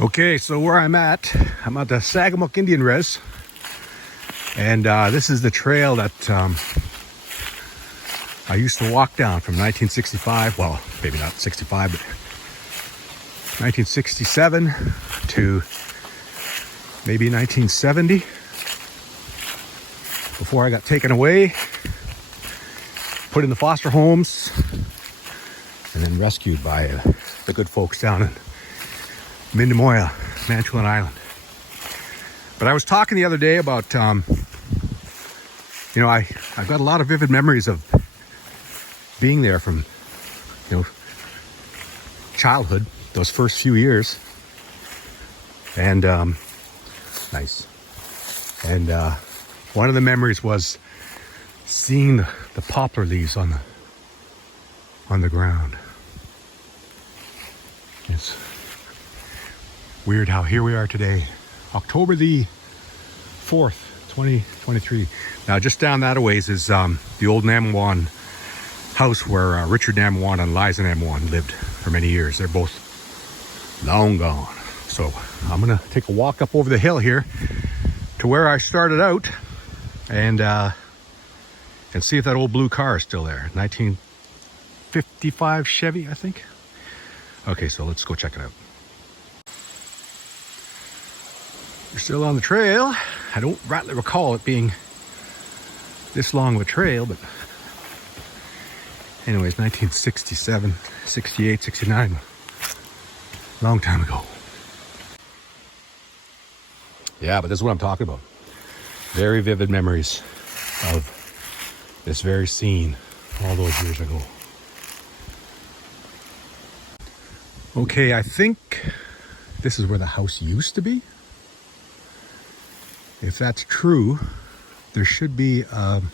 Okay, so where I'm at the Sagamok Indian Res, and this is the trail that I used to walk down from 1965, well, maybe not 65, but 1967 to maybe 1970, before I got taken away, put in the foster homes, and then rescued by the good folks down in Mindamoya, Manitoulin Island. But I was talking the other day about, I've got a lot of vivid memories of being there from, childhood, those first few years. And, nice. And one of the memories was seeing the poplar leaves on the ground. It's weird how here we are today, October the 4th, 2023. Now, just down that a ways is the old Namwan house where Richard Namwan and Liza Namwan lived for many years. They're both long gone. So I'm gonna take a walk up over the hill here to where I started out and see if that old blue car is still there. 1955 Chevy, I think. Okay, so let's go check it out. We're still on the trail. I don't rightly recall it being this long of a trail, but anyways, 1967, 68, 69, long time ago. Yeah, but this is what I'm talking about. Very vivid memories of this very scene all those years ago. Okay, I think this is where the house used to be. If that's true, there should be an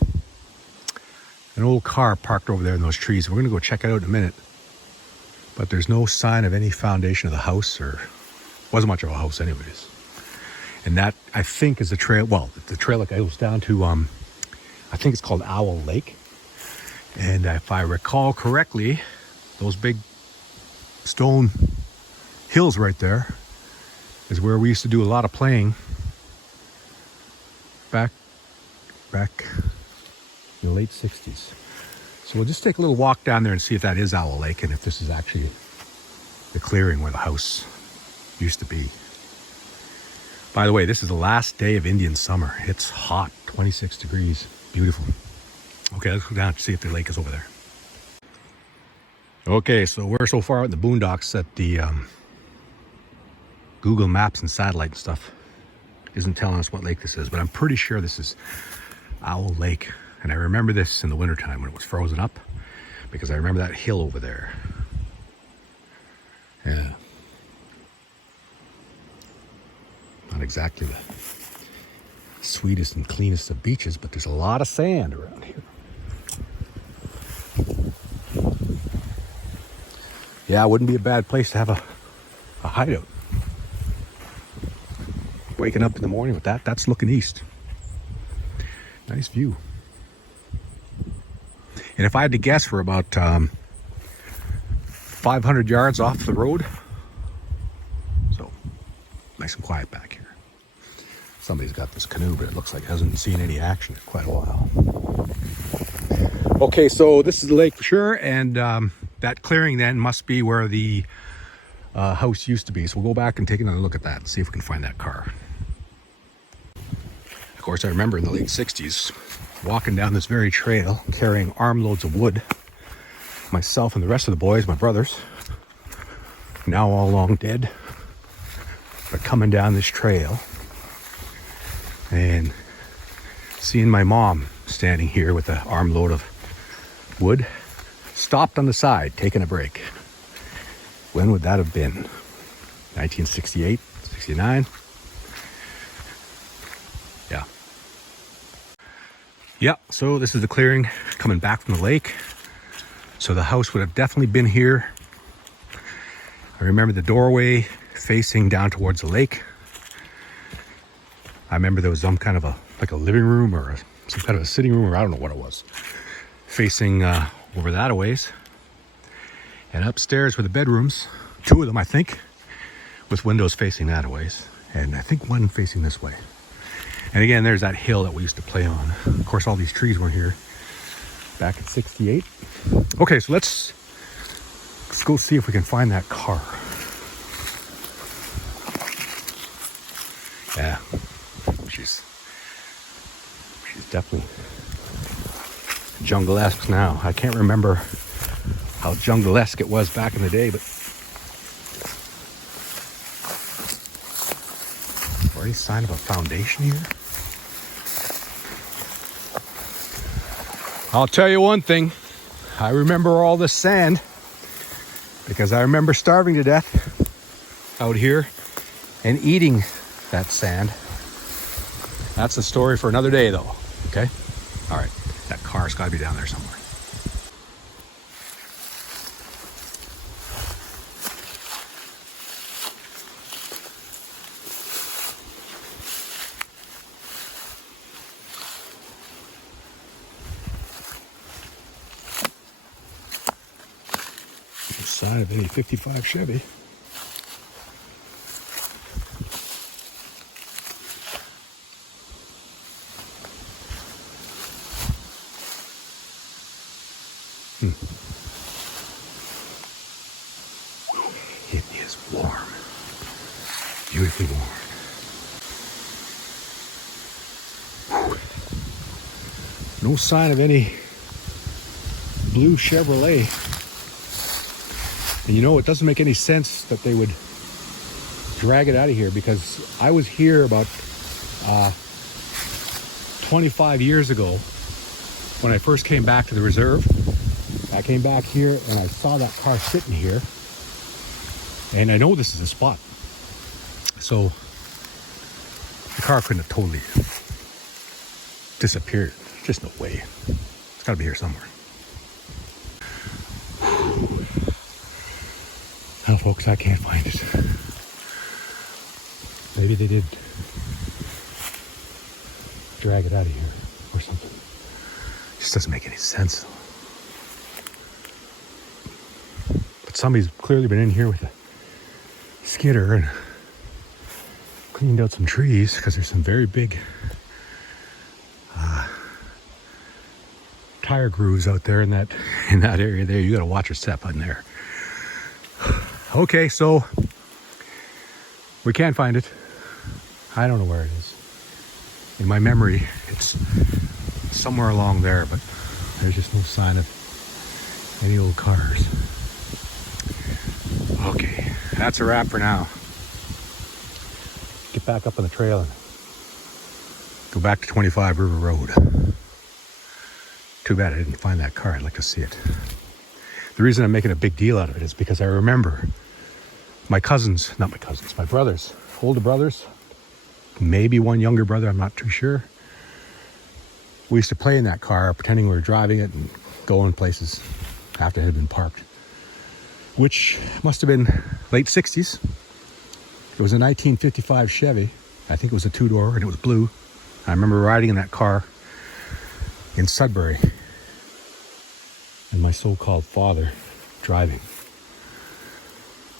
old car parked over there in those trees. We're going to go check it out in a minute. But there's no sign of any foundation of the house, or wasn't much of a house anyways. And that, I think, is the trail, well, the trail that goes down to, I think it's called Owl Lake. And if I recall correctly, those big stone hills right there is where we used to do a lot of playing back in the late 60s. So we'll just take a little walk down there and see if that is Owl Lake and if this is actually the clearing where the house used to be. By the way, this is the last day of Indian summer. It's hot, 26 degrees, beautiful. Okay, let's go down and see if the lake is over there. Okay, so we're so far out in the boondocks that the Google Maps and satellite and stuff isn't telling us what lake this is, but I'm pretty sure this is Owl Lake. And I remember this in the wintertime when it was frozen up, because I remember that hill over there. Yeah. Not exactly the sweetest and cleanest of beaches, but there's a lot of sand around here. Yeah, it wouldn't be a bad place to have a hideout. Waking up in the morning with that's looking east. Nice view. And if I had to guess, we're about 500 yards off the road. So, nice and quiet back here. Somebody's got this canoe, but it looks like it hasn't seen any action in quite a while. Okay, so this is the lake for sure, and that clearing then must be where the house used to be. So we'll go back and take another look at that and see if we can find that car. Of course, I remember in the late 60s, walking down this very trail, carrying armloads of wood. Myself and the rest of the boys, my brothers, now all long dead, but coming down this trail and seeing my mom standing here with an armload of wood, stopped on the side, taking a break. When would that have been? 1968, 69? Yeah. Yeah, so this is the clearing coming back from the lake. So the house would have definitely been here. I remember the doorway facing down towards the lake. I remember there was some kind of like a living room or some kind of a sitting room, or I don't know what it was, facing over that a ways. And upstairs were the bedrooms, two of them I think, with windows facing that a ways, and I think one facing this way. And again, there's that hill that we used to play on. Of course, all these trees weren't here back in '68. Okay, so let's go see if we can find that car. Yeah, she's definitely jungle-esque now. I can't remember how jungle-esque it was back in the day, but or any sign of a foundation here? I'll tell you one thing. I remember all this sand because I remember starving to death out here and eating that sand. That's a story for another day, though. Okay? All right. That car's got to be down there somewhere. No sign of any 55 Chevy. It is warm. Beautifully warm. No sign of any blue Chevrolet. And you know, it doesn't make any sense that they would drag it out of here, because I was here about 25 years ago when I first came back to the reserve. I came back here and I saw that car sitting here, and I know this is a spot. So the car couldn't have totally disappeared. Just no way. It's got to be here somewhere. Now, folks, I can't find it. Maybe they did drag it out of here or something. It just doesn't make any sense. But somebody's clearly been in here with a skidder and cleaned out some trees, because there's some very big tire grooves out there in that area there. You got to watch your step in there. Okay, so we can't find it. I don't know where it is. In my memory, it's somewhere along there, but there's just no sign of any old cars. Okay, that's a wrap for now. Get back up on the trail and go back to 25 River Road. Too bad I didn't find that car. I'd like to see it. The reason I'm making a big deal out of it is because I remember my brothers, older brothers, maybe one younger brother, I'm not too sure. We used to play in that car, pretending we were driving it and going places after it had been parked, which must have been late 60s. It was a 1955 Chevy. I think it was a two-door, and it was blue. I remember riding in that car in Sudbury, and my so-called father driving.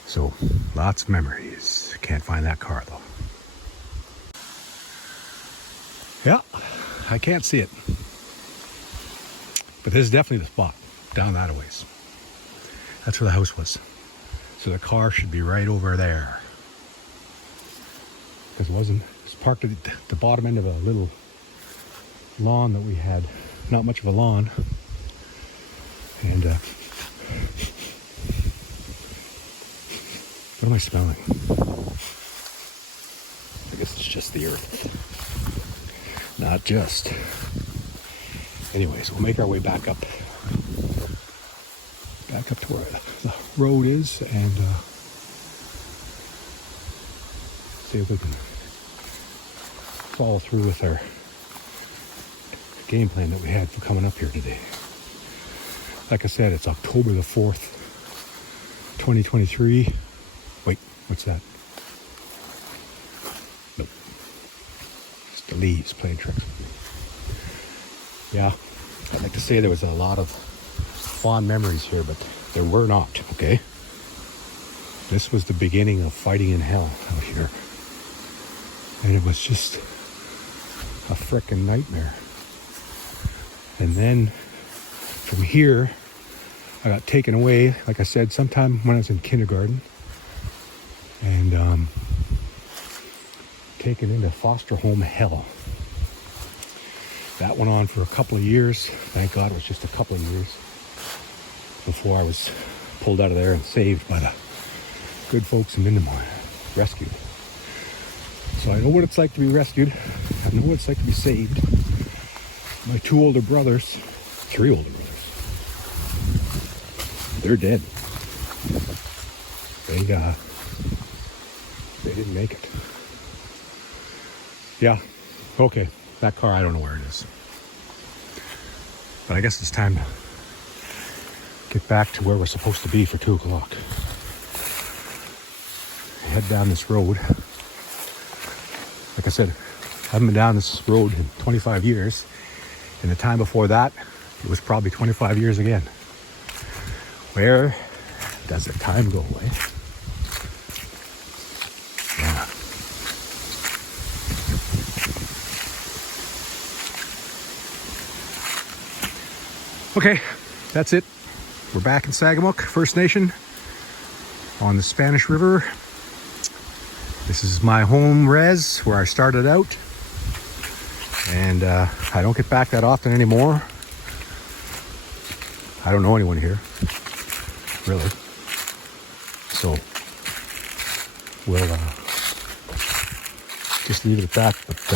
So, lots of memories. Can't find that car, though. Yeah, I can't see it. But this is definitely the spot, down that a ways. That's where the house was. So the car should be right over there. Because it wasn't. It was parked at the bottom end of a little lawn that we had. Not much of a lawn. And what am I smelling? I guess it's just the earth. Not just. Anyways, we'll make our way back up to where the road is, and see if we can follow through with our game plan that we had for coming up here today. Like I said, it's October the 4th, 2023. Wait, what's that? Nope. It's the leaves playing tricks with me. Yeah, I'd like to say there was a lot of fond memories here, but there were not, okay? This was the beginning of fighting in hell out here. And it was just a frickin' nightmare. And then from here, I got taken away, like I said, sometime when I was in kindergarten. And taken into foster home hell. That went on for a couple of years. Thank God it was just a couple of years before I was pulled out of there and saved by the good folks in Minimore, rescued. So I know what it's like to be rescued. I know what it's like to be saved. My 2 older brothers, 3 older brothers, they're dead. They didn't make it. Yeah, okay. That car, I don't know where it is. But I guess it's time to get back to where we're supposed to be for 2 o'clock. Head down this road. Like I said, I haven't been down this road in 25 years. And the time before that, it was probably 25 years again. Where does the time go away? Yeah. Okay, that's it. We're back in Sagamok, First Nation, on the Spanish River. This is my home res, where I started out. And I don't get back that often anymore. I don't know anyone here, really. So we'll just leave it at that. But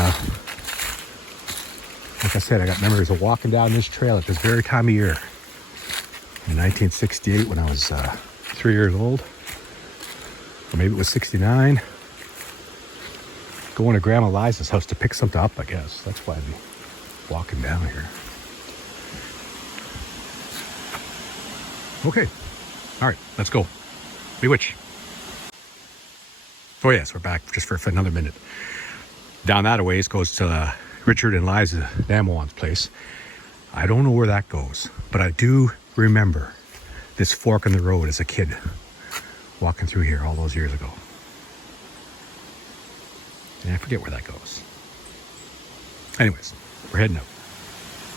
like I said, I got memories of walking down this trail at this very time of year in 1968 when I was 3 years old, or maybe it was 69. Going to Grandma Liza's house to pick something up, I guess. That's why I'm walking down here. Okay. All right, let's go. Bewitch. Oh yes, we're back just for another minute. Down that a ways goes to Richard and Liza Damowan's place. I don't know where that goes, but I do remember this fork in the road as a kid, walking through here all those years ago. And I forget where that goes. Anyways, we're heading out.